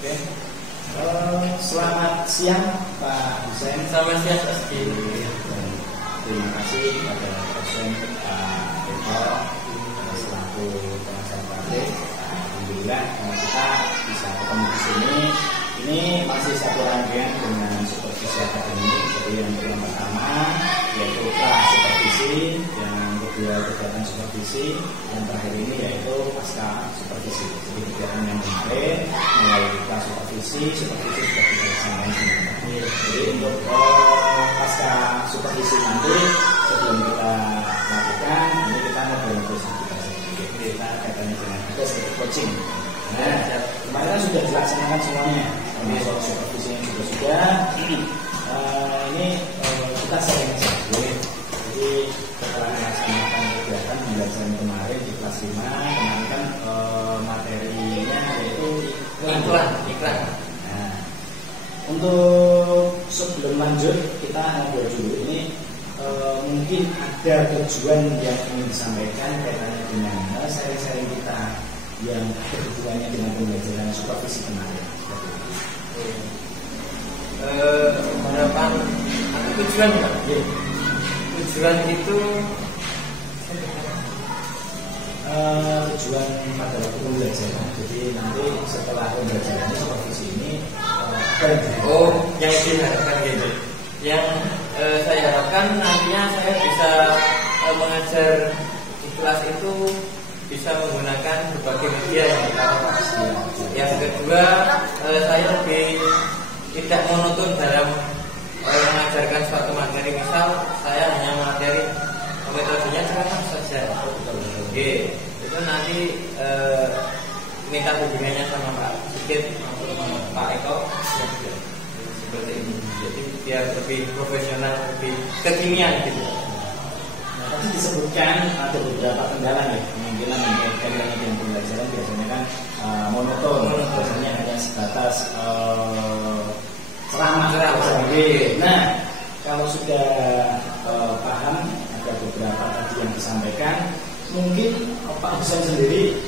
Oke. Selamat siang Pak Husain. Selamat siang Pak Ski. Terima kasih kepada dosen Pak Eko selaku penasihat pabrik. Alhamdulillah kita bisa ketemu di sini. Ini masih satu rangkaian dengan supervisi akademik. Jadi yang pertama yaitu pra supervisi, yang kedua kegiatan supervisi, yang terakhir ini yaitu pasca supervisi. Jadi kegiatan yang kemarin mulai pra supervisi sudah dilaksanakan. Jadi untuk pasca supervisi nanti sebelum kita lakukan, ini kita ngobrol terus kita kaitannya dengan ada seperti coaching. Nah, kemarin kan sudah dilaksanakan semuanya. Ini soal supervisinya juga sudah. Ini kita sering boleh. Jadi setelah melaksanakan kegiatan pembelajaran kemarin di kelas 5, kemarin kan materinya yaitu iklan. Nah, untuk sebelum lanjut kita ngobrol dulu ini mungkin ada tujuan yang ingin disampaikan kaitannya dengan sharing-sharing kita yang berhubungannya dengan pembelajaran supervisi kemarin. Harapan atau tujuan Pak? Tujuan itu tujuan pada waktu pembelajaran. Jadi nanti setelah pembelajaran supervisi ini yang diharapkan gitu. Yang saya harapkan nantinya saya bisa mengajar di kelas itu bisa menggunakan berbagai media yang kita pakai. Yang kedua, saya lebih tidak monoton dalam mengajarkan suatu materi. Misal saya hanya materi metodenya ceramah saja. Oke, itu nanti minta hubungannya sama Pak Sigit maupun Pak Eko seperti ini. Jadi biar lebih profesional, lebih kekinian gitu. Tadi disebutkan ada beberapa kendala ya, kemungkinan mengaitkan dengan pembelajaran biasanya kan monoton, biasanya hanya sebatas ceramah. Nah, kalau sudah paham ada beberapa tadi yang disampaikan, mungkin Pak Husain sendiri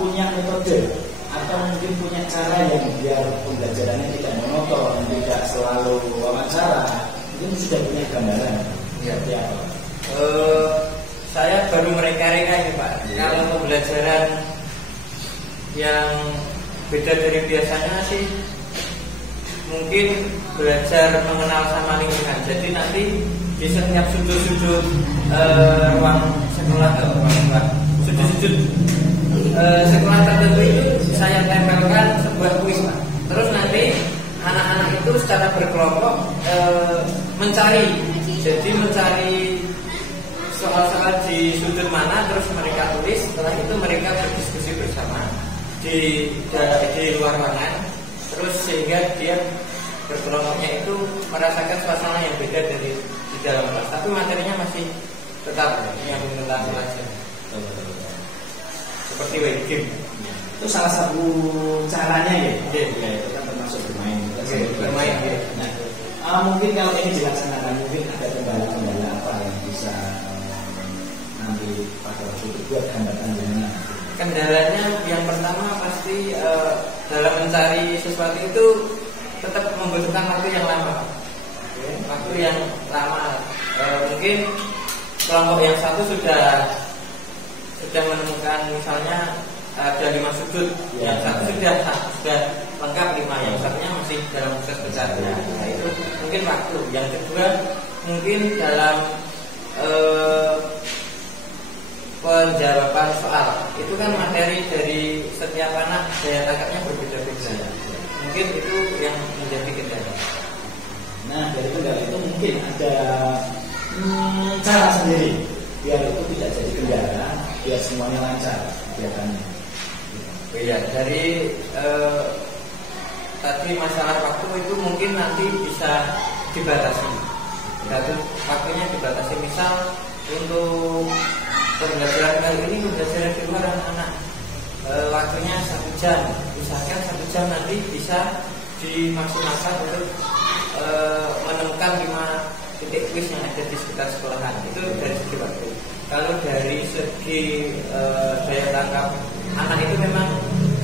punya metode atau mungkin punya cara yang biar pembelajarannya tidak monoton, tidak selalu wawancara, mungkin sudah punya gambaran seperti apa? Saya baru mereka-reka ini Pak. Kalau pembelajaran yang beda dari biasanya sih mungkin belajar mengenal sama lingkungan. Jadi nanti di setiap sudut-sudut ruang sekolah sudut-sudut sekolah tertentu itu saya tempelkan sebuah kuis Pak. Terus nanti anak-anak itu secara berkelompok mencari soal-soal di sudut mana, terus mereka tulis. Setelah itu mereka berdiskusi bersama di luar ruangan. Terus sehingga dia berkelompoknya itu merasakan suasana yang beda dari di dalam kelas. Tapi materinya masih tetap yang tentang belajar. Seperti web game. Itu salah satu caranya ya. Ya, itu kan termasuk bermain. Bermain. Nah, mungkin kalau ini dilaksanakan mungkin ada kendala-kendala apa yang bisa nanti pada waktu itu buat hambatan-hambatan. Kendalanya yang pertama pasti dalam mencari sesuatu itu tetap membutuhkan waktu yang lama. Waktu yang lama. Mungkin kelompok yang satu sudah menemukan misalnya ada 5 sudut, yang satu sudah lengkap 5, yang satunya masih dalam proses pencarian. Nah, itu mungkin waktu. Yang kedua mungkin dalam penjawaban soal. Itu kan materi dari setiap anak daya tangkapnya berbeda-beda. Mungkin itu yang menjadi kendala. Nah, dari kendala itu mungkin ada cara sendiri biar itu tidak jadi kendala, biar semuanya lancar kegiatannya. Iya, dari tadi masalah waktu itu mungkin nanti bisa dibatasi. Waktunya dibatasi. Misal untuk pembelajaran kali ini pembelajaran di luar anak-anak waktunya 1 jam. Usahakan 1 jam nanti bisa dimaksimalkan untuk menemukan 5 titik kuis yang ada di sekitar sekolahan. Itu dari segi waktu. Kalau dari segi daya tangkap anak itu memang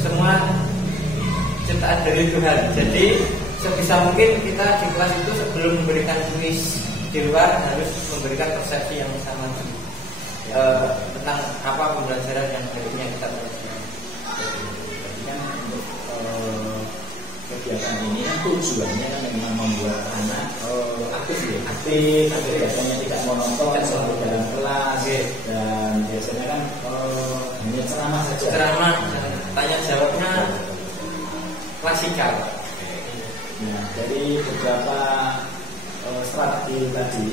semua perintah dari Tuhan. Jadi sebisa mungkin kita di kelas itu sebelum memberikan kuis di luar harus memberikan persepsi yang sama tentang apa pembelajaran yang baiknya kita pelajari. Jadi kan untuk kegiatan ini kan tujuannya kan memang membuat anak aktif, biasanya tidak monoton selalu dalam kelas, dan biasanya kan hanya ceramah saja. Ceramah, tanya jawabnya klasikal. Nah, dari beberapa strategi tadi,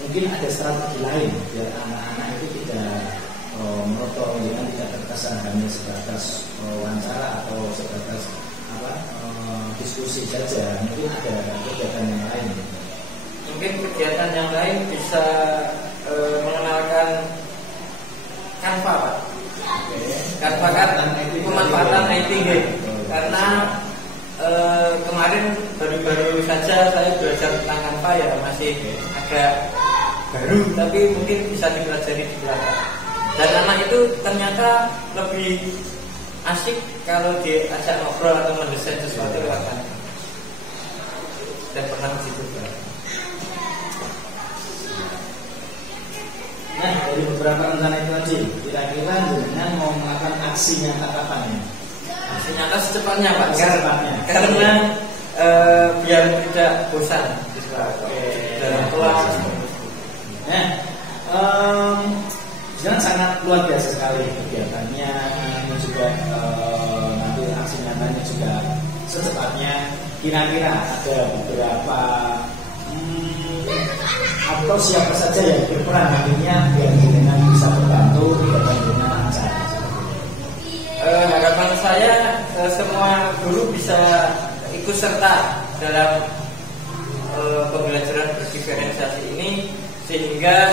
mungkin ada strategi lain biar anak-anak itu tidak monoton, dengan tidak terkesan hanya sebatas wawancara atau sebatas diskusi saja. Mungkin ada kegiatan yang lain. Mungkin kegiatan yang lain bisa mengenalkan Canva, Pak. Canva kan pemanfaatan IT karena kemarin baru saja saya belajar tentang Canva, ya masih agak baru, tapi mungkin bisa dipelajari di belakang. Dan anak itu ternyata lebih asik kalau diajak ngobrol atau mendesain sesuatu lewat Canva. Dan pernah begitu. Nah, dari beberapa rencana itu tadi, kira-kira dengan mau melakukan aksi nyata kapan ya? Aksi nyata secepatnya, Pak. Secepatnya. Karena biar tidak bosan dalam kelas. Nah, jangan sangat luar biasa sekali kegiatannya, dan juga nanti aksi nyatanya juga secepatnya. Kira-kira ada beberapa atau siapa saja yang berperan nantinya biar dengan bisa membantu kegiatan dengan lancar. Harapan saya semua guru bisa ikut serta dalam pembelajaran berdiferensiasi ini, sehingga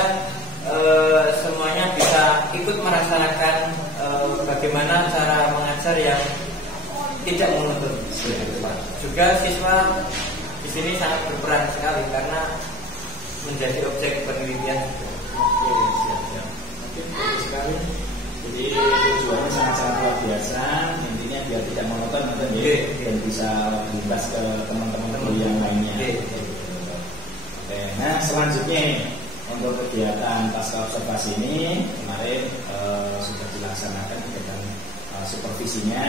semuanya bisa ikut merasakan bagaimana cara mengajar yang tidak monoton. Juga siswa di sini sangat berperan sekali karena menjadi objek penelitian. Siap. Sekali. Jadi tujuannya sangat-sangat luar biasa. Intinya biar tidak monoton dan bisa bebas ke teman-teman yang lainnya. Oke. Nah, selanjutnya ini untuk kegiatan pasca observasi ini kemarin sudah dilaksanakan kegiatan supervisinya.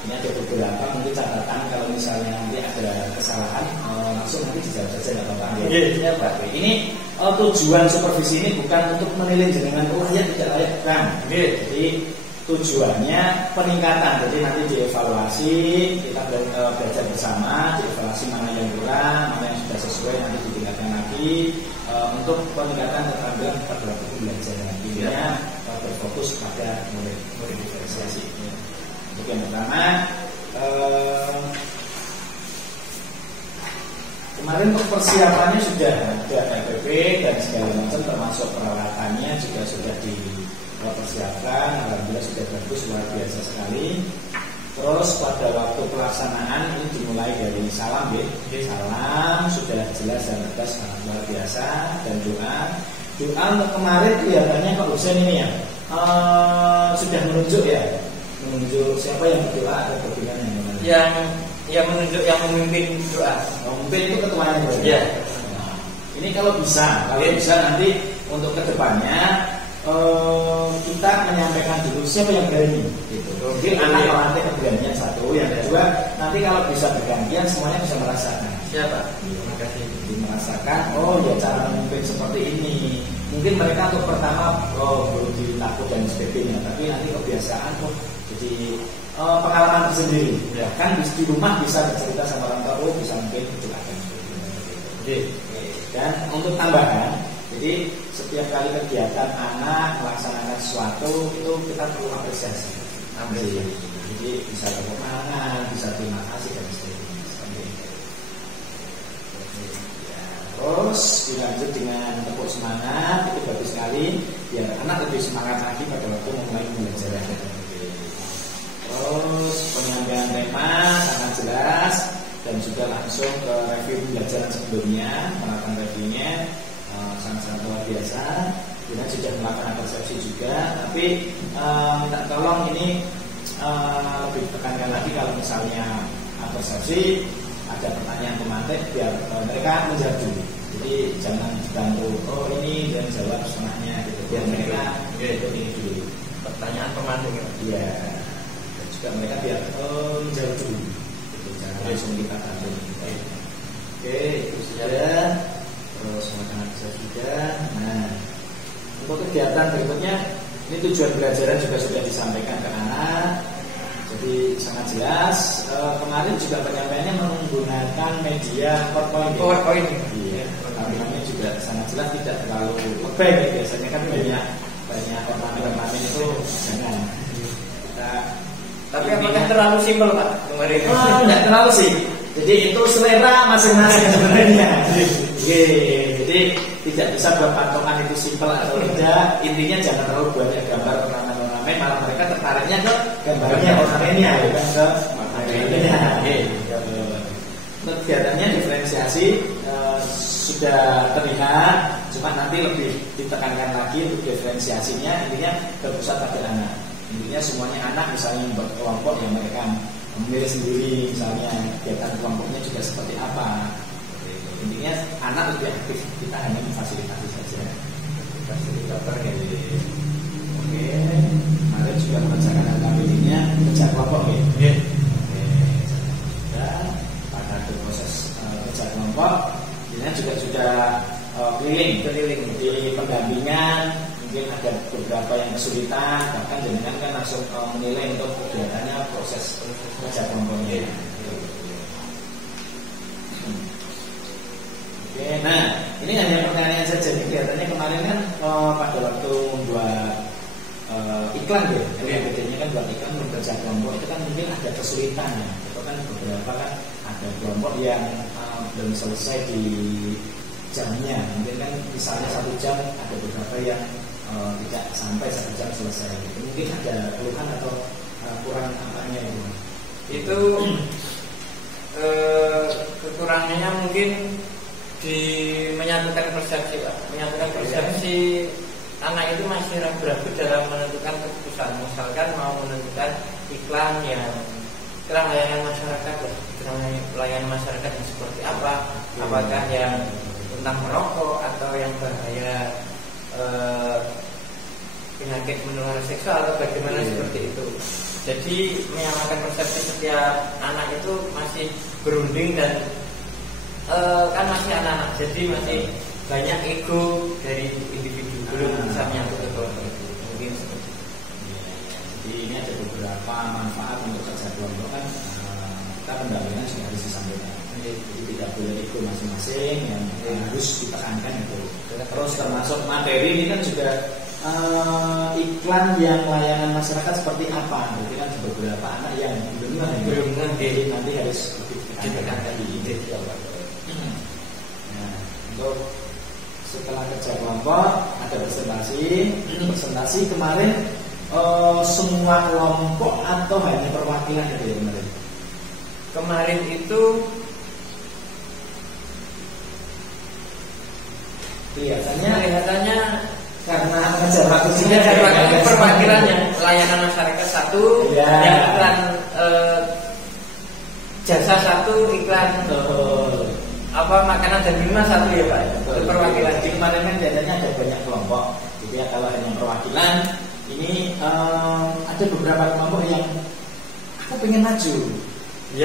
Ini ada beberapa mungkin catatan, kalau misalnya nanti ada kesalahan langsung nanti dijawab saja, nggak apa-apa. Iya, Pak. Ini tujuan supervisi ini bukan untuk menilai jenengan layak tidak layak, bukan. Jadi tujuannya peningkatan. Jadi nanti dievaluasi, kita belajar bersama, dievaluasi mana yang kurang, mana yang sudah sesuai, nanti ditingkatkan lagi untuk peningkatan keterampilan pada waktu pembelajaran. Intinya berfokus pada murid diferensiasi. Untuk yang pertama, kemarin untuk persiapannya sudah ada RPP dan segala macam, termasuk peralatannya juga sudah dipersiapkan. Alhamdulillah sudah bagus, luar biasa sekali. Terus pada waktu pelaksanaan ini dimulai dari salam, salam sudah jelas dan tegas, sangat luar biasa. Dan doa untuk kemarin kelihatannya Pak Husen ini ya sudah menunjuk siapa yang berdoa atau berdoa yang menunjuk yang memimpin doa. Memimpin itu ketuanya berarti. Ya. Nah, ini kalau bisa nanti untuk kedepannya kita menyampaikan dulu siapa yang berani. Gitu. Mungkin anak melatih keberanian satu, yang kedua nanti kalau bisa bergantian semuanya bisa merasakan. Siapa? Terima kasih. Jadi merasakan, ya cara memimpin seperti ini. Mungkin mereka untuk pertama belum dilakukan dan sebagainya, tapi nanti kebiasaan jadi pengalaman tersendiri. Ya. Kan di rumah bisa bercerita sama orang tua, bisa mungkin berdoakan. Dan untuk tambahan, jadi setiap kali kegiatan anak melaksanakan sesuatu itu kita perlu apresiasi. Jadi bisa tepuk tangan, bisa terima kasih dan sebagainya. Terus dilanjut dengan tepuk semangat, itu bagus sekali biar anak lebih semangat lagi pada waktu memulai pembelajaran. Terus penyampaian tema sangat jelas dan juga langsung ke review pembelajaran sebelumnya, melakukan reviewnya sangat-sangat luar biasa. Kita sudah melakukan persepsi juga, tapi minta tolong ini lebih tekankan lagi kalau misalnya persepsi, ada pertanyaan pemantik biar mereka menjawab dulu. Jadi jangan dibantu, oh ini dan jawab setengahnya gitu. Biar mereka ini dulu. Pertanyaan pemantik. Iya. Dan juga mereka biar menjawab dulu. Gitu. Jangan langsung kita bantu. Oke, itu sudah. Terus makanan sudah. Nah, untuk kegiatan berikutnya, ini tujuan belajaran juga sudah disampaikan ke anak. Jadi sangat jelas. Kemarin juga penyampaiannya menggunakan media PowerPoint. Iya. Tampilannya juga sangat jelas, tidak terlalu lebay. Biasanya kan banyak ornamen itu jangan. Tapi apakah terlalu simpel Pak kemarin? Tidak terlalu sih. Jadi itu selera masing-masing sebenarnya. Jadi tidak bisa buat patokan itu simpel atau tidak. Intinya jangan terlalu banyak gambar ornamen, malah mereka tertariknya ke gambarnya ornamennya, bukan ke materialnya. Untuk kegiatannya diferensiasi sudah terlihat, cuma nanti lebih ditekankan lagi untuk diferensiasinya. Intinya berpusat pada anak. Intinya semuanya anak, misalnya membuat kelompok yang mereka memilih sendiri, misalnya kegiatan kelompoknya juga seperti apa. Intinya anak lebih aktif, kita hanya memfasilitasi saja. Fasilitator gitu. Oke, kemarin juga mengerjakan aktivitasnya kerja kelompok ya. Dan pada proses kerja kelompok, ini juga sudah keliling di pendampingan. Mungkin ada beberapa yang kesulitan, bahkan jenengan kan langsung menilai untuk kegiatannya proses kerja kelompoknya. Oke, nah ini hanya pertanyaan saja. Kelihatannya kemarin kan pada waktu membuat iklan ya, bedanya kan buat iklan bekerja kelompok itu kan mungkin ada kesulitan ya. Itu kan beberapa kan ada kelompok yang belum selesai di jamnya. Mungkin kan misalnya 1 jam, ada beberapa yang tidak sampai 1 jam selesai. Mungkin ada keluhan atau kurang apanya itu? Itu kekurangannya mungkin di menyatukan persepsi Pak. Menyatukan persepsi anak itu masih ragu-ragu dalam menentukan keputusan. Misalkan mau menentukan iklan layanan masyarakat, layanan masyarakat yang seperti apa? Apakah yang tentang merokok atau yang bahaya penyakit menular seksual atau bagaimana seperti itu. Jadi menyamakan persepsi setiap anak itu masih berunding dan kan masih anak-anak, jadi masih banyak ego dari individu, belum bisa menyatu ke kelompok itu. Mungkin seperti itu. Jadi ini ada beberapa manfaat untuk kerja kelompok kan. Kita pendampingan juga harus disampaikan. Jadi tidak boleh ego masing-masing yang harus ditekankan itu. Terus termasuk materi ini kan juga iklan yang layanan masyarakat seperti apa. Jadi kan beberapa anak yang belum ngerti, nanti harus ditekankan di ide. Nah, untuk setelah kerja kelompok ada presentasi kemarin semua kelompok atau hanya perwakilan itu ya kemarin? Kemarin itu kelihatannya karena mengejar waktunya perwakilannya layanan masyarakat 1, yang iklan jasa 1, iklan makanan dan minuman 1 ya Pak. Itu perwakilan. Jadi kemarin kan biasanya ada banyak kelompok. Jadi ya kalau hanya perwakilan ini ada beberapa kelompok yang aku pengen maju.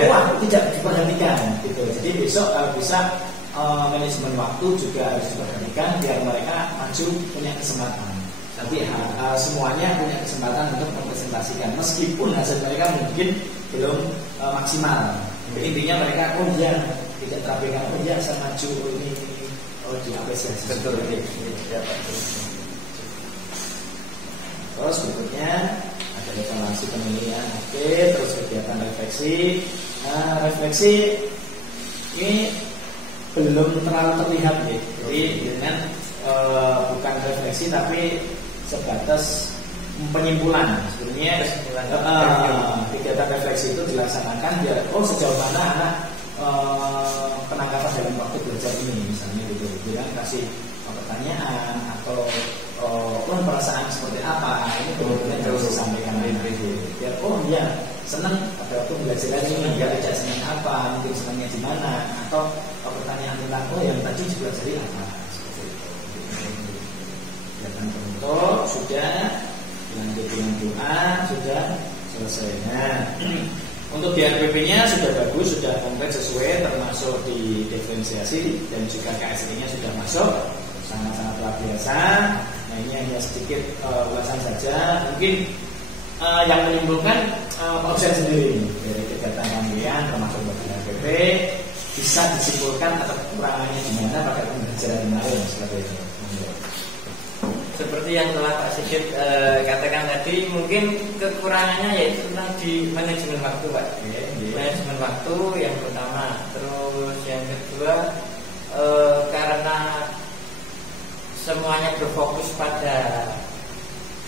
Wah, tidak diperhatikan gitu. Jadi besok kalau bisa manajemen waktu juga harus diperhatikan biar mereka maju, punya kesempatan. Tapi semuanya punya kesempatan untuk mempresentasikan meskipun hasil mereka mungkin belum maksimal. Intinya mereka tidak terapikan, saya maju ini diapresiasi. Betul. Terus berikutnya ada evaluasi penilaian. Oke, terus kegiatan refleksi. Refleksi ini belum terlalu terlihat ya. Jadi dengan bukan refleksi tapi sebatas penyimpulan. Sebenarnya kegiatan refleksi itu dilaksanakan biar sejauh mana anak penangkapan dalam waktu belajar ini misalnya gitu. Dia kasih pertanyaan atau perasaan seperti apa ini benar-benar harus disampaikan biar senang pada waktu belajar ini, dia tidak senang apa, mungkin senangnya di mana, atau pertanyaan tentang yang tadi juga jadi apa, seperti itu. Jangan bentuk sudah, lanjut dengan doa sudah selesai. Nah, untuk di RPP-nya sudah bagus, sudah konkret sesuai, termasuk di diferensiasi dan juga KSI-nya sudah masuk, sangat-sangat luar biasa. Nah, ini hanya sedikit ulasan saja, mungkin yang menimbulkan konsen sendiri dari kegiatan pemilihan termasuk bagi RPP bisa disimpulkan atau kekurangannya di mana pada pembelajaran kemarin seperti itu. Seperti yang telah Pak Sigit katakan tadi, mungkin kekurangannya yaitu tentang di manajemen waktu, Pak. Manajemen waktu yang pertama. Terus yang kedua, karena semuanya berfokus pada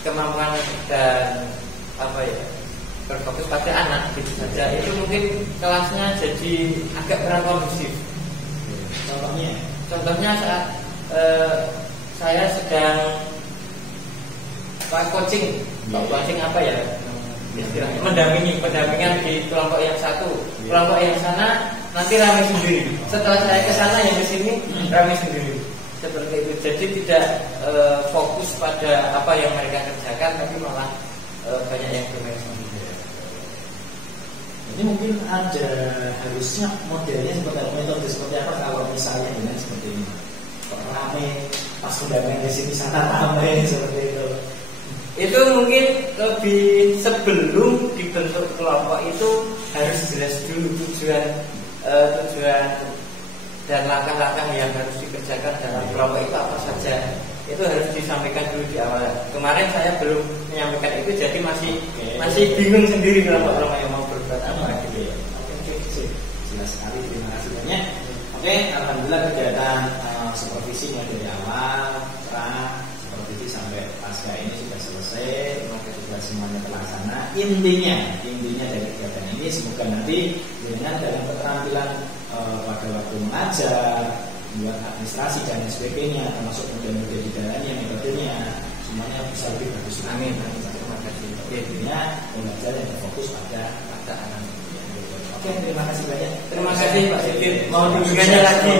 kemampuan dan berfokus pada anak gitu saja, itu mungkin kelasnya jadi agak kurang kondusif. Contohnya saat saya sedang coaching apa ya istilahnya, pendampingan di kelompok yang satu, kelompok yang sana nanti ramai sendiri. Setelah saya ke sana yang di sini ramai sendiri. Seperti itu. Jadi tidak fokus pada apa yang mereka kerjakan, tapi malah banyak yang bermain sendiri. Ini mungkin ada harusnya modelnya seperti apa, metode seperti apa kalau misalnya dengan seperti ini. Ramai pas pendampingan di sini sana ramai seperti itu. Itu mungkin lebih sebelum dibentuk kelompok itu harus jelas dulu tujuan dan langkah-langkah yang harus dikerjakan dalam kelompok itu apa saja. Itu harus disampaikan dulu di awal. Kemarin saya belum menyampaikan itu, jadi masih bingung sendiri kelompok-kelompok yang mau berbuat apa gitu ya. Oke, jelas sekali, terima kasih banyak. Oke, alhamdulillah kegiatan supervisi dari awal supervisi sampai pasca ini sudah selesai, maka sudah semuanya terlaksana. Intinya dari kegiatan ini semoga nanti dengan dalam keterampilan pada waktu mengajar, buat administrasi dan sebagainya, termasuk model-model di dalamnya, metodenya, semuanya bisa lebih bagus. Amin. Terima kasih. Intinya belajar yang berfokus pada anak. Oke, terima kasih banyak. Terima kasih Pak Sigit. Mau tunjukkannya lagi.